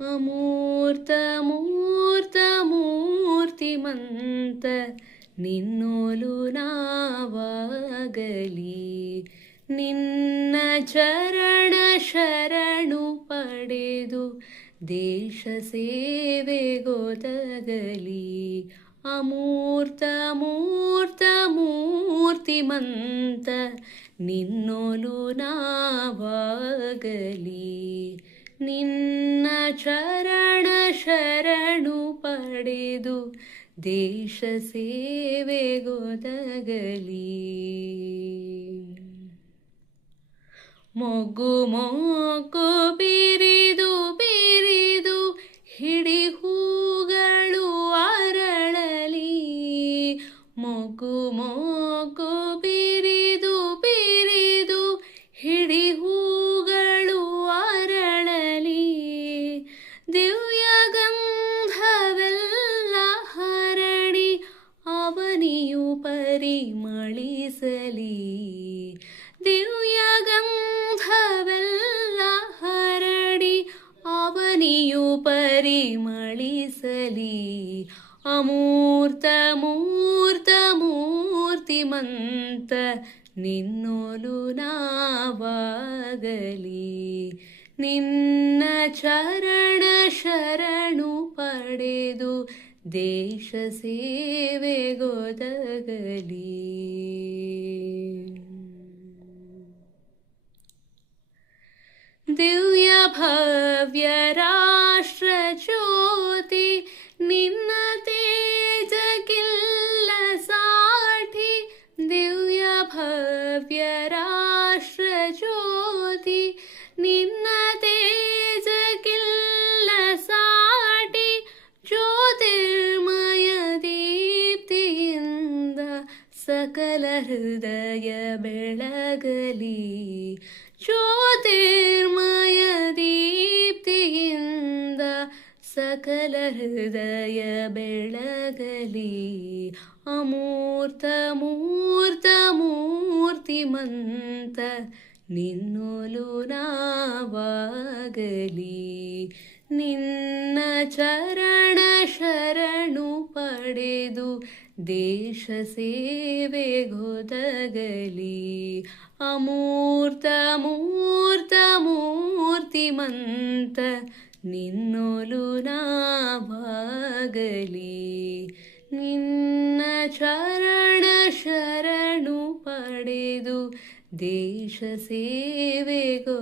ಅಮೂರ್ತ ಮೂರ್ತ ಮೂರ್ತಿಮಂತ ನಿನ್ನೋಲು ನಾವಾಗಲಿ. ನಿನ್ನ ಚರಣ ಶರಣು ಪಡೆದು ದೇಶ ಸೇವೆಗೊದಗಲಿ. ಅಮೂರ್ತ ಮೂರ್ತ ಮೂರ್ತಿಮಂತ ನಿನ್ನೋಲು ನಾವಾಗಲಿ. ನಿನ್ನ ಚರಣ ಶರಣು ಪಡೆದು ದೇಶ ಸೇವೆಗೊದಗಲಿ. ಮೊಗ್ಗು ಮೊಗ್ಗು ಬಿರಿದು ಬಿರಿದು ಹಿಡಿ ಹೂಗಳು ಅರಳಲಿ. ಮೊಗ್ಗು ಮೊಗ್ಗು ಬಿರಿದು ಬಿರಿದು ಹಿಡಿ ಹೂಗಳು ಅರಳಲಿ. ದಿವ್ಯ ಗಂಧವೆಲ್ಲ ಹರಡಿ ಅವನಿಯು ಪರಿಮಳಿಸಲಿ. ದಿವ್ಯ ಗಂಧವೆಲ್ಲ ಹರಡಿ ಅವನಿಯು ಪರಿಮಳಿಸಲಿ. ಅಮೂರ್ತ ಮೂರ್ತ ಮೂರ್ತಿಮಂತ ನಿನ್ನೋಲು ನಾವಾಗಲಿ. ನಿನ್ನ ಚರಣ ಶರಣು ಪಡೆದು ದೇಶ ಸೇವೆಗೊದಗಲಿ. ದಿವ್ಯ ಭವ್ಯ ರಾಷ್ಟ್ರ ಜ್ಯೋತಿ ನಿನ್ನ ತೇಜಕ್ಕಿಲ್ಲ ಸಾಟಿ. ದಿವ್ಯ ಭವ್ಯ ರಾಷ್ಟ್ರ ಜ್ಯೋತಿ ನಿನ್ನ ತೇಜಕ್ಕಿಲ್ಲ ಸಾಟಿ. ಜ್ಯೋತಿರ್ಮಯ ದೀಪ್ತಿಯಿಂದ ಸಕಲ ಹೃದಯ ಬೆಳಗಲಿ. ಜ್ಯೋತಿರ್ಮಯ ದೀಪ್ತಿಯಿಂದ ಸಕಲ ಹೃದಯ ಬೆಳಗಲಿ. ಅಮೂರ್ತ ಮೂರ್ತ ಮೂರ್ತಿಮಂತ ನಿನ್ನೋಲು ನಾವಾಗಲಿ. ನಿನ್ನ ಚರಣ ಶರಣು ಪಡೆದು ದೇಶ ಸೇವೆಗೊದಗಲಿ. ಅಮೂರ್ತ ಮೂರ್ತ ಮೂರ್ತಿಮಂತ ನಿನ್ನೋಲು ನಾವಾಗಲಿ. ನಿನ್ನ ಚರಣ ಶರಣು ಪಡೆದು ದೇಶ ಸೇವೆಗೊದಗಲಿ.